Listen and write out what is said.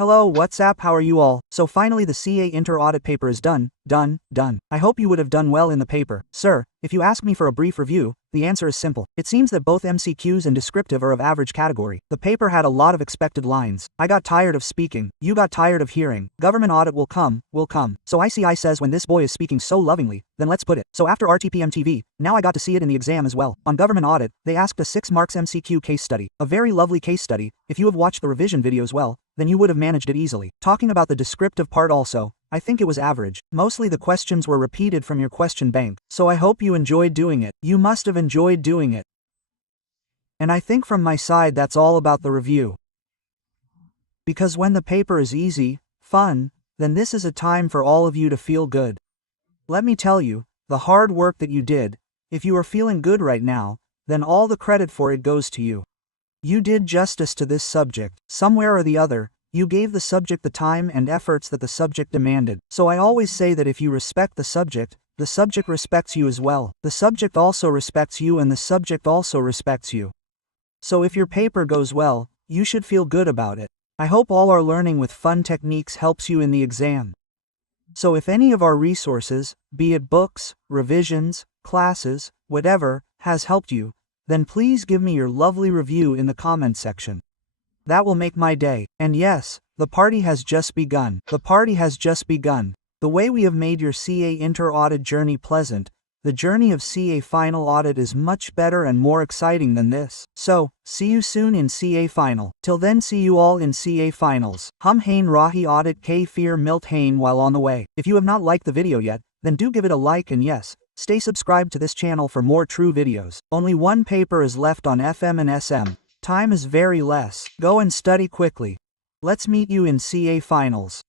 Hello, what's up, how are you all? So finally the CA Inter audit paper is done. I hope you would have done well in the paper. Sir, if you ask me for a brief review, the answer is simple. It seems that both MCQs and descriptive are of average category. The paper had a lot of expected lines. I got tired of speaking. You got tired of hearing. Government audit will come. So ICI says when this boy is speaking so lovingly, then let's put it. So after RTPMTV, now I got to see it in the exam as well. On government audit, they asked a 6 marks MCQ case study. A very lovely case study. If you have watched the revision videos well, then you would have managed it easily. Talking about the descriptive part also, I think it was average. Mostly the questions were repeated from your question bank, so I hope you enjoyed doing it. You must have enjoyed doing it. And I think from my side that's all about the review. Because when the paper is easy, fun, then this is a time for all of you to feel good. Let me tell you, the hard work that you did, if you are feeling good right now, then all the credit for it goes to you. You did justice to this subject. Somewhere or the other, you gave the subject the time and efforts that the subject demanded. So I always say that if you respect the subject respects you as well. The subject also respects you and the subject also respects you. So if your paper goes well, you should feel good about it. I hope all our learning with fun techniques helps you in the exam. So if any of our resources, be it books, revisions, classes, whatever, has helped you, then please give me your lovely review in the comment section. That will make my day. And yes, the party has just begun. The way we have made your CA Inter audit journey pleasant, the journey of CA Final audit is much better and more exciting than this. So, see you soon in CA Final. Till then, see you all in CA Finals. Hum hain rahi audit k fear milt hain while on the way. If you have not liked the video yet, then do give it a like and yes, stay subscribed to this channel for more true videos. Only one paper is left on FM and SM. Time is very less. Go and study quickly. Let's meet you in CA Finals.